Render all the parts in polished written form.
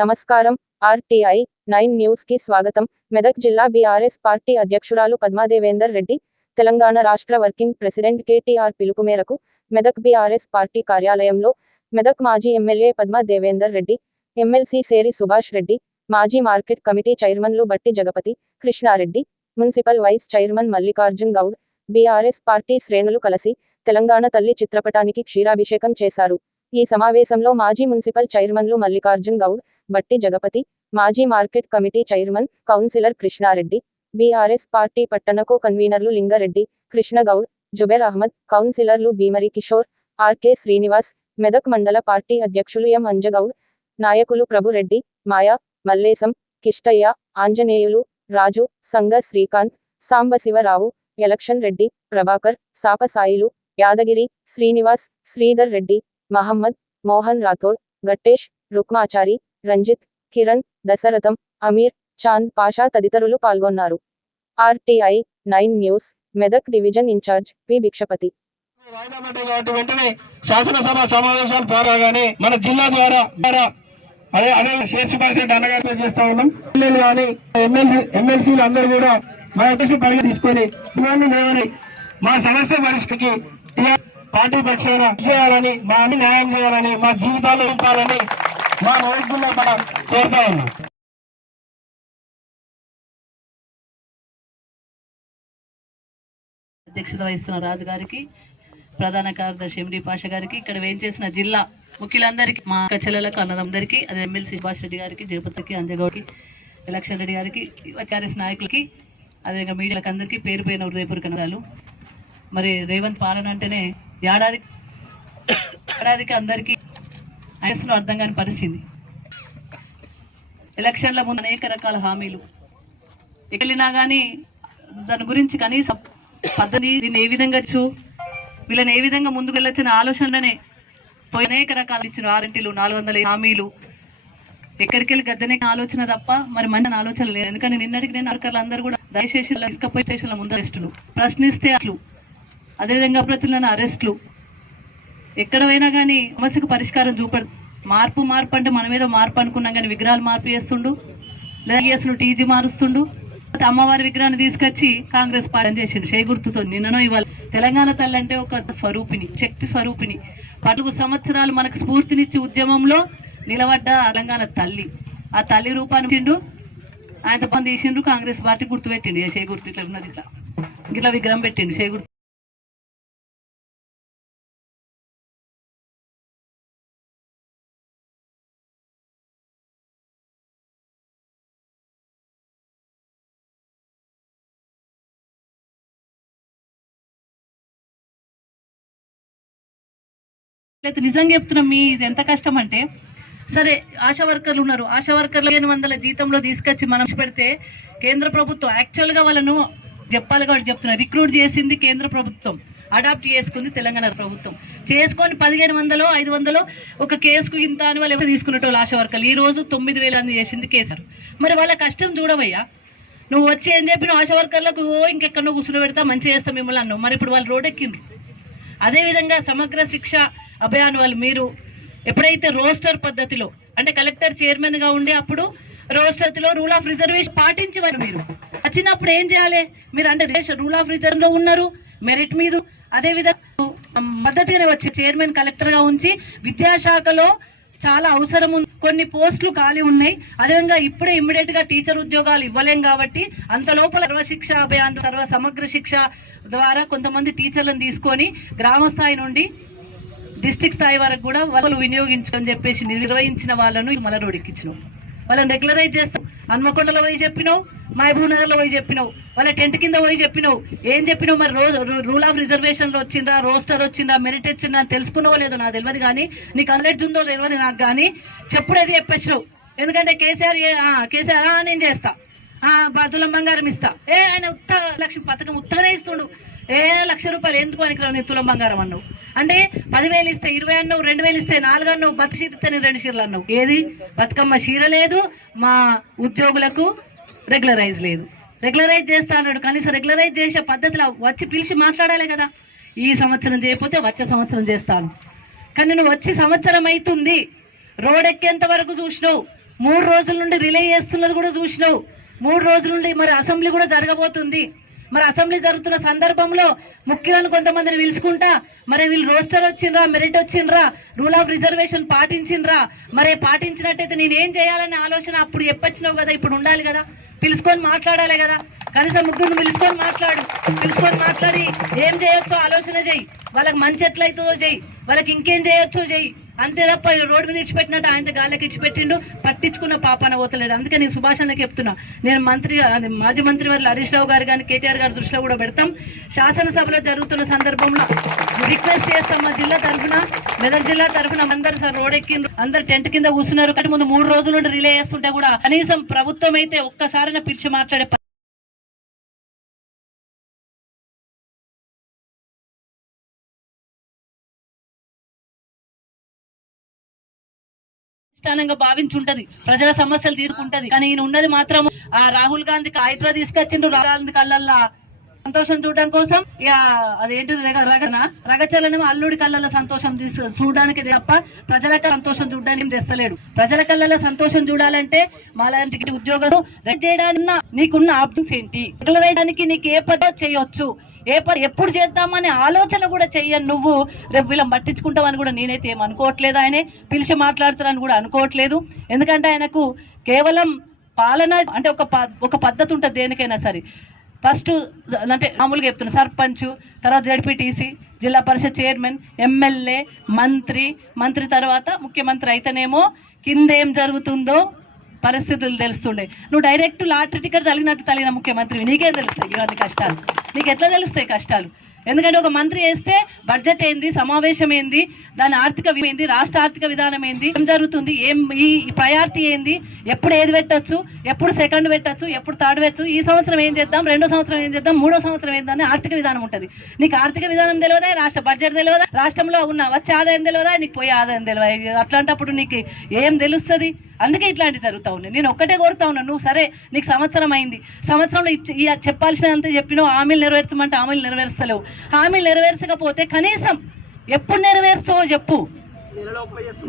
నమస్కారం. RTI 9 news కి స్వాగతం. మెదక్ జిల్లా బీఆర్ఎస్ పార్టీ అధ్యక్షురాలు పద్మా దేవేందర్ రెడ్డి, తెలంగాణ రాష్ట్ర వర్కింగ్ ప్రెసిడెంట్ కేటీఆర్ పిలుపు మేరకు మెదక్ బీఆర్ఎస్ పార్టీ కార్యాలయంలో మెదక్ మాజీ ఎమ్మెల్యే పద్మా దేవేందర్ రెడ్డి, ఎమ్మెల్సీ సేరి సుభాష్ రెడ్డి, మాజీ మార్కెట్ కమిటీ చైర్మన్లు Batti Jagapathi, Krishna Reddy, municipal vice chairman Mallikarjun Goud, BRS party శ్రేణులు కలిసి తెలంగాణ తల్లి చిత్రపటానికి క్షీరాభిషేకం చేశారు. ఈ సమావేశంలో మాజీ మున్సిపల్ చైర్మన్లు మల్లికార్జున్ గౌడ్, బట్టి జగపతి, మాజీ market committee chairman, councillor Krishna Reddy, BRS party పట్టణకో కన్వీనర్లు లింగారెడ్డి, కృష్ణగౌడ్, జుబేర్ అహ్మద్, కౌన్సిలర్లు భీమరి కిషోర్, ఆర్కే శ్రీనివాస్, మెదక్ మండల పార్టీ అధ్యక్షులు ఎం అంజగౌడ్, నాయకులు ప్రభురెడ్డి, మాయా, మల్లేశం, కిష్టయ్య, ఆంజనేయులు, రాజు, సంగ శ్రీకాంత్, సాంబశివరావు, ఎలక్షన్ రెడ్డి, ప్రభాకర్, సాపసాయిలు, యాదగిరి, శ్రీనివాస్, శ్రీధర్ రెడ్డి, మహమ్మద్, మోహన్ రాథోడ్, గట్టేష్, రుక్మాచారి, రంజిత్, కిరణ్, దశరథం, అమీర్, చాంద్ పాషా తదితరులు పాల్గొన్నారు. RTI 9 news Medak division incharge P Bhikshapathi. వెంటనే శాసనసభ సమావేశాలు పోరాగానే మన జిల్లా ద్వారా అదే శేషభాష అన్నగారు చేస్తా ఉన్నాం. కానీ ఎమ్మెల్సీలు అందరూ కూడా మా ఉద్దేశం పరిగణ తీసుకొని మా సమస్య పరిస్థితికి పార్టీ పక్షాన చేయాలని, మా అన్ని న్యాయం చేయాలని, మా జీవితాలు ఇవ్వాలని మా నాయకుల్లో మనం కోరుతా ఉన్నాం. అధ్యక్షత వహిస్తున్న రాజు గారికి, ప్రధాన కార్యదర్శి ఎండి పాషా గారికి, ఇక్కడ వేయించేసిన జిల్లా ముఖ్యులందరికీ, మా చెల్లెలకు అన్నదందరికీ, అదే ఎమ్మెల్సీ సుభాష్ రెడ్డి గారికి, జయపతికి, అంజగౌడ్కి, ఎలక్షన్ రెడ్డి గారికి, టీఆర్ఎస్ నాయకులకి, అదేవిధంగా మీడియాలకు అందరికీ పేరు పేరున హృదయపూర్వక నమస్కారాలు. మరి రేవంత్ పాలన అంటేనే ఏడాదికి అందరికీ ఆయస్సులో అర్థం కాని పరిస్థితి. ఎలక్షన్ల ముందు అనేక రకాల హామీలు వెళ్ళినా కానీ దాని గురించి కనీసం పద్ధతి, దీన్ని ఏ విధంగా వీళ్ళని ఏ విధంగా ముందుకు వెళ్ళొచ్చిన ఆలోచనలనే పోయి అనేక రకాలు ఇచ్చిన వారంటీలు, 400 హామీలు, ఎక్కడికి వెళ్ళి గద్దనే ఆలోచన తప్ప మరి మంచి ఆలోచన లేదు. ఎందుకంటే నిన్నటికి నేను వర్కర్లు అందరూ కూడా దయచేసి ఇసుకపోయి స్టేషన్ల ముందు అరెస్టులు, ప్రశ్నిస్తే అట్లు, అదేవిధంగా ప్రతులను అరెస్టులు, ఎక్కడ పోయినా కానీ సమస్యకు పరిష్కారం చూపడు. మార్పు అంటే మన మీద మార్పు అనుకున్నాం కానీ విగ్రహాలు మార్పు చేస్తుండు, లేదా టీజీ మారుస్తుండు. అమ్మవారి విగ్రహాన్ని తీసుకొచ్చి కాంగ్రెస్ పాలన చేసిండు గుర్తుతో. నిన్ననో ఇవాళ తెలంగాణ తల్లి అంటే ఒక స్వరూపిణి, శక్తి స్వరూపిణి. 4 సంవత్సరాలు మనకు స్ఫూర్తినిచ్చి ఉద్యమంలో నిలబడ్డ తెలంగాణ తల్లి. ఆ తల్లి రూపాన్ని పెట్టిండు, ఆయనతో పని తీసిండు, కాంగ్రెస్ పార్టీ గుర్తు పెట్టిండు. గుర్తు ఇట్లా ఉన్నది, ఇట్లా విగ్రహం పెట్టిండు గుర్తు. నిజంగా చెప్తున్నాం, మీ ఇది ఎంత కష్టం అంటే, సరే ఆశా వర్కర్లు ఉన్నారు, ఆశా వర్కర్లు 500 జీతంలో తీసుకొచ్చి మనం పెడితే కేంద్ర ప్రభుత్వం యాక్చువల్గా వాళ్ళను చెప్పాలి కాబట్టి చెప్తున్నారు, రిక్రూట్ చేసింది కేంద్ర ప్రభుత్వం, అడాప్ట్ చేసుకుంది తెలంగాణ ప్రభుత్వం. చేసుకొని 1500 500 ఒక కేసుకు ఇంత అని వాళ్ళు ఎవరు తీసుకున్నట్టు ఆశా వర్కర్లు. ఈ రోజు 9000 అని చేసింది కేసీఆర్. మరి వాళ్ళ కష్టం చూడవయ్యా, నువ్వు వచ్చి ఏం చెప్పిన ఆశా వర్కర్లకు ఇంకెక్కడో కూర్చుని పెడతా మంచిగా చేస్తాం మిమ్మల్ని అన్నావు. మరి ఇప్పుడు వాళ్ళు రోడ్ ఎక్కిండ్రు. అదేవిధంగా సమగ్ర శిక్ష అభియాన్ వాళ్ళు మీరు ఎప్పుడైతే రోస్టర్ పద్ధతిలో అంటే కలెక్టర్ చైర్మన్ గా ఉండే అప్పుడు రోస్టర్లో రూల్ ఆఫ్ రిజర్వేషన్ పాటించేవారు. మీరు వచ్చినప్పుడు ఏం చేయాలి, మీరు అంటే రూల్ ఆఫ్ రిజర్వ్ లో ఉన్నారు, మెరిట్ మీద అదేవిధంగా పద్ధతిగానే వచ్చి చైర్మన్ కలెక్టర్ గా ఉంచి విద్యాశాఖలో చాలా అవసరం ఉంది, కొన్ని పోస్టులు ఖాళీ ఉన్నాయి. అదేవిధంగా ఇప్పుడే ఇమ్మీడియట్ గా టీచర్ ఉద్యోగాలు ఇవ్వలేం కాబట్టి అంత లోపల సర్వశిక్ష అభియాన్ సమగ్ర శిక్ష ద్వారా కొంతమంది టీచర్లను తీసుకొని గ్రామ స్థాయి నుండి డిస్ట్రిక్ట్ స్థాయి వరకు కూడా వాళ్ళు వినియోగించని చెప్పేసి నిర్వహించిన వాళ్ళను మళ్ళీ రోడ్డెక్కించినావు. వాళ్ళని రెగ్యులరైజ్ చేస్తావు. హన్మకొండలో పోయి చెప్పినావు, మహబూబ్ నగర్లో పోయి చెప్పినావు, వాళ్ళ టెంట్ కింద పోయి చెప్పినావు. ఏం చెప్పినావు మరి? రూల్ ఆఫ్ రిజర్వేషన్లో వచ్చిందా, రోస్టర్ వచ్చిందా, మెరిట్ వచ్చిందా అని తెలుసుకున్నావో లేదో నాకు తెలియదు, కానీ నీకు నాలెడ్జ్ ఉందో తెలియదు నాకు, కానీ చెప్పుడేది చెప్పేసినావు. ఎందుకంటే కేసీఆర్ నేను చేస్తా, తులం బంగారం ఇస్తా, ఆయన లక్ష పథకం ఉత్తగానే ఇస్తుండు, 1,00,000 రూపాయలు ఎందుకు అని నేను తులం బంగారం అన్నావు. అంటే 10,000 ఇస్తే 20 అన్నావు, 2,000 ఇస్తే 4 అన్నావు, బతుకు చీర ఇస్తే 2 చీరలు అన్నావు. ఏది బతుకమ్మ చీర లేదు, మా ఉద్యోగులకు రెగ్యులరైజ్ లేదు. రెగ్యులరైజ్ చేస్తా అన్నాడు, కనీసం రెగ్యులరైజ్ చేసే పద్ధతిలో వచ్చి పిలిచి మాట్లాడాలి కదా. ఈ సంవత్సరం చేయకపోతే వచ్చే సంవత్సరం చేస్తాను. కానీ నువ్వు వచ్చి సంవత్సరం అవుతుంది, రోడ్ ఎక్కేంత వరకు చూసినావు, 3 రోజుల నుండి రిలే చేస్తున్నది కూడా చూసినావు. 3 రోజుల నుండి మరి అసెంబ్లీ కూడా జరగబోతుంది. మరి అసెంబ్లీ జరుగుతున్న సందర్భంలో ముఖ్యులను కొంతమందిని పిలుచుకుంటా మరి వీళ్ళు రోస్టర్ వచ్చిండ్రా, మెరిట్ వచ్చిండ్రా, రూల్ ఆఫ్ రిజర్వేషన్ పాటించిండ్రా, మరి పాటించినట్టయితే నేనేం చేయాలనే ఆలోచన అప్పుడు చెప్పొచ్చినావు కదా, ఇప్పుడు ఉండాలి కదా, పిలుచుకొని మాట్లాడాలి కదా. కనీసం ముగ్గురు పిలుచుకొని మాట్లాడి ఏం చేయొచ్చో ఆలోచన చెయ్యి, వాళ్ళకి మంచి ఎట్లయితుందో చెయ్యి, వాళ్ళకి ఇంకేం చేయొచ్చో చెయ్యి. అంతే తప్ప రోడ్డు మీద ఇచ్చిపెట్టినట్టు ఆయన గాలికి ఇచ్చిపెట్టిండు, పట్టించుకున్న పాపన పోతలేడు. అందుకే నేను సుభాష్ అన్నకి చెప్తున్నా, నేను మాజీ మంత్రి వారి హరీష్ రావు గారు కానీ కేటీఆర్ గారి దృష్టిలో కూడా పెడతాం. శాసనసభలో జరుగుతున్న సందర్భంలో రిక్వెస్ట్ చేస్తాం, మా జిల్లా తరఫున, మెదక్ జిల్లా తరఫున అందరు సార్ రోడ్ ఎక్కిండ్రు, అందరు టెంట్ కింద కూర్చున్నారు. కానీ ముందు 3 రోజుల నుండి రిలే చేస్తుంటే కూడా కనీసం ప్రభుత్వం అయితే ఒక్కసారైనా పిలిచి మాట్లాడే భావించుంటది, ప్రజల సమస్యలు తీరుకుంటది. కానీ ఈయన ఉన్నది మాత్రం ఆ రాహుల్ గాంధీకి హైడ్రా తీసుకొచ్చిండు. రాహుల్ గాంధీ కళ్ళల్లో సంతోషం చూడడం కోసం ఇక అదేంటి రగచలనం అల్లుడి కళ్ళల్లో సంతోషం చూడడానికి తప్ప ప్రజల సంతోషం చూడడానికి తెస్తలేడు. ప్రజల కళ్ళల్లో సంతోషం చూడాలంటే మాలాంటి ఉద్యోగాలు చేయడానికి నీకున్న ఆప్షన్స్ ఏంటి, వేయడానికి నీకు ఏ పని చేయొచ్చు, ఏ పని ఎప్పుడు చేద్దామనే ఆలోచన కూడా చెయ్యను నువ్వు. రేపు వీళ్ళని పట్టించుకుంటామని కూడా నేనైతే ఏమనుకోవట్లేదు, ఆయనే పిలిచి మాట్లాడుతానని కూడా అనుకోవట్లేదు. ఎందుకంటే ఆయనకు కేవలం పాలన అంటే ఒక పద్ధతి ఉంటుంది దేనికైనా సరే. ఫస్ట్ అంటే మామూలుగా చెప్తున్నా, సర్పంచ్, తర్వాత జడ్పీటీసీ, జిల్లా పరిషత్ చైర్మన్, ఎమ్మెల్యే, మంత్రి తర్వాత ముఖ్యమంత్రి అయితేనేమో కింద ఏం జరుగుతుందో పరిస్థితులు తెలుస్తుండే. నువ్వు డైరెక్ట్ లాటరీ టికెట్ తగిన ముఖ్యమంత్రి, నీకేం తెలుస్తాయి ఇవన్నీ కష్టాలు? నీకు ఎట్లా తెలుస్తాయి కష్టాలు? ఎందుకంటే ఒక మంత్రి వేస్తే బడ్జెట్ ఏంది, సమావేశం ఏంది, దాని ఆర్థిక ఏంది, రాష్ట్ర ఆర్థిక విధానం ఏంది, ఏం జరుగుతుంది, ఈ ప్రయారిటీ ఏంది, ఎప్పుడు ఏది పెట్టచ్చు, ఎప్పుడు సెకండ్ పెట్టచ్చు, ఎప్పుడు థర్డ్ పెట్టచ్చు, ఈ సంవత్సరం ఏం చేద్దాం, 2వ సంవత్సరం ఏం చేద్దాం, 3వ సంవత్సరం ఏందని ఆర్థిక విధానం ఉంటుంది. నీకు ఆర్థిక విధానం తెలియదా, రాష్ట్ర బడ్జెట్ తెలియదా, రాష్ట్రంలో ఉన్న వచ్చే ఆదాయం తెలియదా, నీకు పోయే ఆదాయం తెలియదు. అట్లాంటప్పుడు నీకు ఏం తెలుస్తుంది? అందుకే ఇట్లాంటివి జరుగుతూ ఉన్నాయి. నేను ఒక్కటే కోరుతా ఉన్నాను, నువ్వు సరే నీకు సంవత్సరం అయింది, సంవత్సరంలో చెప్పాల్సినంత చెప్పినావు, హామీలు నెరవేర్చమంటే హామీలు నెరవేర్చలేవు. హామీలు నెరవేర్చకపోతే కనీసం ఎప్పుడు నెరవేరుస్తావో చెప్పు.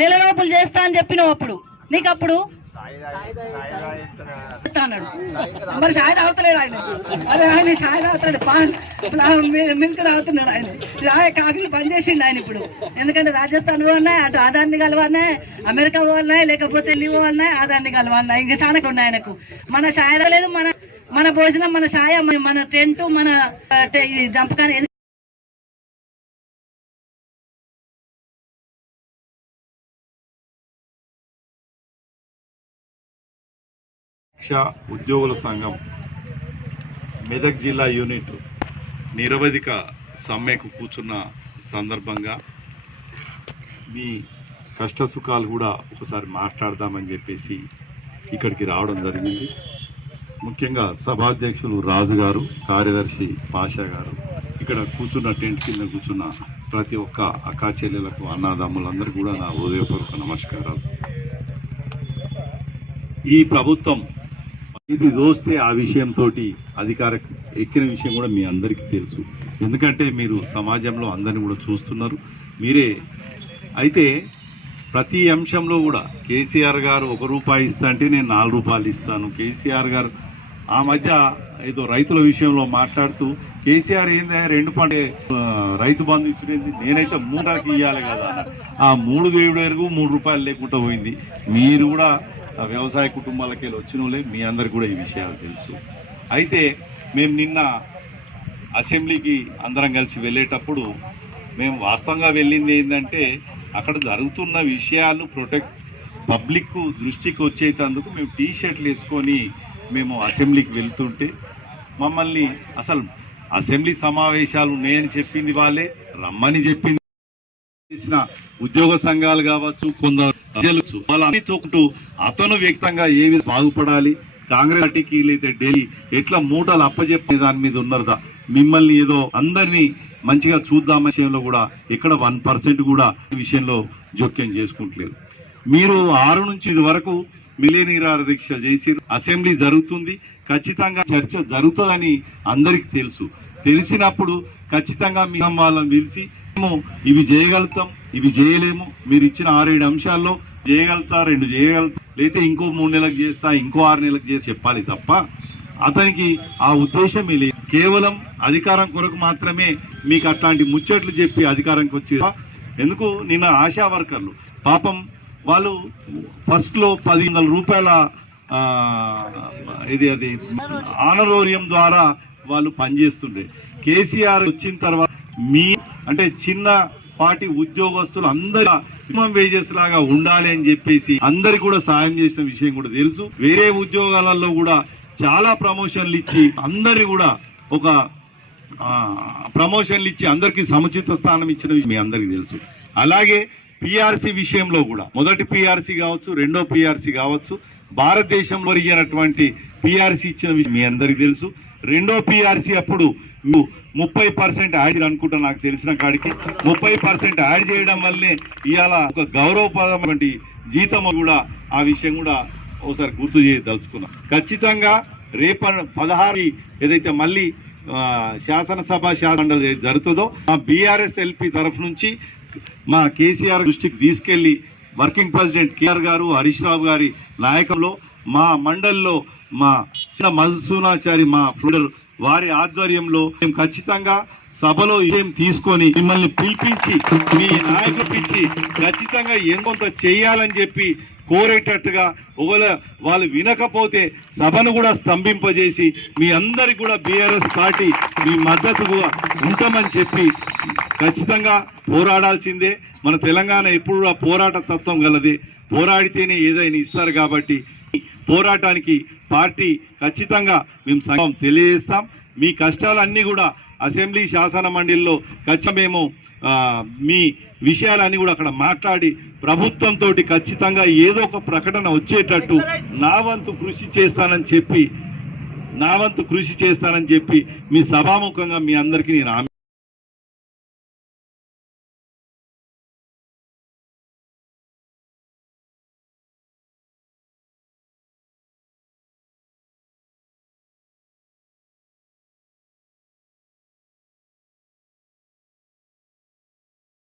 నెల లోపల చేస్తా అని చెప్పినావు, అప్పుడు నీకు అప్పుడు అన్నాడు. మరి షాయి తాగుతలేడు ఆయన, అరే ఆయన షాయి తాగుతాడు, మిల్క్ తాగుతున్నాడు ఆయన. రాయ కాఫీలు బంద్ చేసిండు ఆయన ఇప్పుడు. ఎందుకంటే రాజస్థాన్ పోన్నాయి, అటు ఆదాన్ని కలవన్నాయి, అమెరికా పోన్నాయి, లేకపోతే ఢిల్లీ పోన్నాయి, ఆదాన్ని కలవన్నాయి, ఇంకా చాలా ఉన్నాయి ఆయనకు. మన షాయి రాలేదు, మన భోజనం, మన షాయ, మన టెంట్, మన జంపకాని ఉద్యోగుల సంఘం మెదక్ జిల్లా యూనిట్ నిరవధిక సమ్మెకు కూర్చున్న సందర్భంగా మీ కష్ట సుఖాలు కూడా ఒకసారి మాట్లాడదామని చెప్పేసి ఇక్కడికి రావడం జరిగింది. ముఖ్యంగా సభాధ్యక్షులు రాజు గారు, కార్యదర్శి పాషా గారు, ఇక్కడ కూర్చున్న టెంట్ కింద కూర్చున్న ప్రతి ఒక్క అక్కా చెల్లెలకు, అన్నదమ్ములందరూ కూడా నా హృదయపూర్వక నమస్కారాలు. ఈ ప్రభుత్వం ఇది దోస్తే ఆ విషయంతో అధికార ఎక్కిన విషయం కూడా మీ అందరికీ తెలుసు. ఎందుకంటే మీరు సమాజంలో అందరిని కూడా చూస్తున్నారు మీరే. అయితే ప్రతి అంశంలో కూడా కేసీఆర్ గారు ₹1 ఇస్తా అంటే నేను ₹4 ఇస్తాను. కేసీఆర్ గారు ఆ మధ్య ఏదో రైతుల విషయంలో మాట్లాడుతూ కేసీఆర్ ఏంది 2 పంట రైతు బంధు ఇచ్చింది, నేనైతే 3 ఇవ్వాలి కదా, ఆ 3 దేవుడు వరకు ₹3 లేకుండా పోయింది. మీరు కూడా వ్యవసాయ కుటుంబాలకి వచ్చిన వాళ్ళే, మీ అందరికి కూడా ఈ విషయాలు తెలుసు. అయితే మేము నిన్న అసెంబ్లీకి అందరం కలిసి వెళ్ళేటప్పుడు మేము వాస్తవంగా వెళ్ళింది ఏంటంటే అక్కడ జరుగుతున్న విషయాలు పబ్లిక్ దృష్టికి వచ్చేటందుకు మేము టీషర్ట్లు వేసుకొని మేము అసెంబ్లీకి వెళ్తుంటే మమ్మల్ని అసలు అసెంబ్లీ సమావేశాలు ఉన్నాయని చెప్పింది వాళ్ళే, రమ్మని చెప్పింది చేసిన ఉద్యోగ సంఘాలు కావచ్చు, కొందరు వాళ్ళని తోకుంటూ అతను వ్యక్తంగా ఏ విధంగా బాగుపడాలి, కాంగ్రెస్ పార్టీకి లేదా ఢిల్లీ ఎట్లా మూటలు అప్పచెప్పే దాని మీద ఉన్నదా, మిమ్మల్ని ఏదో అందరినీ మంచిగా చూద్దాం విషయంలో కూడా ఎక్కడ 1% కూడా ఈ విషయంలో జోక్యం చేసుకుంటలేదు. మీరు 6 నుంచి 5 వరకు నిరాహార దీక్షలు చేసి అసెంబ్లీ జరుగుతుంది, ఖచ్చితంగా చర్చ జరుగుతుందని అందరికీ తెలుసు. తెలిసినప్పుడు ఖచ్చితంగా మీ వాళ్ళని పిలిచి మేము ఇవి చేయగలుగుతాం, ఇవి చేయలేము, మీరు ఇచ్చిన 6-7 అంశాల్లో చేయగలుగుతా, 2 చేయగలుగుతాం, లేకపోతే ఇంకో 3 నెలలకు చేస్తా, ఇంకో 6 నెలలకు చేసి చెప్పాలి తప్ప అతనికి ఆ ఉద్దేశమే లేదు. కేవలం అధికారం కొరకు మాత్రమే మీకు అట్లాంటి ముచ్చట్లు చెప్పి అధికారంకి వచ్చి ఎందుకు నిన్న ఆశా వర్కర్లు పాపం వాళ్ళు ఫస్ట్ లో 1,000 రూపాయల అది ఆనరోరియం ద్వారా వాళ్ళు పనిచేస్తుండే. కేసీఆర్ వచ్చిన తర్వాత మీ అంటే చిన్న పార్టీ ఉద్యోగస్తులు అందరూ మినిమం వేజెస్ లాగా ఉండాలి అని చెప్పేసి అందరికి కూడా సాయం చేసిన విషయం కూడా తెలుసు. వేరే ఉద్యోగాలలో కూడా చాలా ప్రమోషన్లు ఇచ్చి అందరి కూడా ఒక ప్రమోషన్లు ఇచ్చి అందరికి సముచిత స్థానం ఇచ్చిన విషయం మీ అందరికీ తెలుసు. అలాగే పిఆర్సీ విషయంలో కూడా మొదటి పిఆర్సీ కావచ్చు, రెండో పిఆర్సీ కావచ్చు, భారతదేశంలో ఇచ్చినటువంటి పిఆర్సీ ఇచ్చిన విషయం మీ అందరికీ తెలుసు. రెండో పిఆర్సీ అప్పుడు 30% యాడ్ అనుకుంటా, నాకు తెలిసిన కాడికి 30% యాడ్ చేయడం వల్లే ఇవాళ ఒక గౌరవప్రదమైనటువంటి జీతం కూడా ఆ విషయం కూడా ఒకసారి గుర్తు చేయదలుచుకున్నాం. ఖచ్చితంగా రేపు 16 ఏదైతే మళ్ళీ శాసనసభ మండలి జరుగుతుందో మా బీఆర్ఎస్ ఎల్పీ తరఫు నుంచి మా కేసీఆర్ దృష్టికి తీసుకెళ్లి వర్కింగ్ ప్రెసిడెంట్ కేఆర్ గారు, హరీష్ రావు గారి నాయకంలో మా మండలిలో మా చిన్న మధుసూనాచారి మా ఫ్లోడర్ వారి ఆధ్వర్యంలో మేము ఖచ్చితంగా సభలో ఏం తీసుకొని మిమ్మల్ని పిలిపించి మీ నాయకులు ఇచ్చి ఖచ్చితంగా ఎంతో చేయాలని చెప్పి కోరేటట్టుగా ఒకవేళ వాళ్ళు వినకపోతే సభను కూడా స్తంభింపజేసి మీ అందరికి కూడా బీఆర్ఎస్ పార్టీ మీ మద్దతుగా ఉంటామని చెప్పి ఖచ్చితంగా పోరాడాల్సిందే. మన తెలంగాణ ఎప్పుడు కూడా పోరాట తత్వం గలది, పోరాడితేనే ఏదైనా ఇస్తారు. కాబట్టి పోరాటానికి పార్టీ ఖచ్చితంగా మేము సంఘం తెలియజేస్తాం. మీ కష్టాలన్నీ కూడా అసెంబ్లీ శాసన మండలిలో ఖచ్చితంగా మేము మీ విషయాలన్నీ కూడా అక్కడ మాట్లాడి ప్రభుత్వంతో ఖచ్చితంగా ఏదో ఒక ప్రకటన వచ్చేటట్టు నా వంతు కృషి చేస్తానని చెప్పి మీ సభాముఖంగా మీ అందరికీ నేను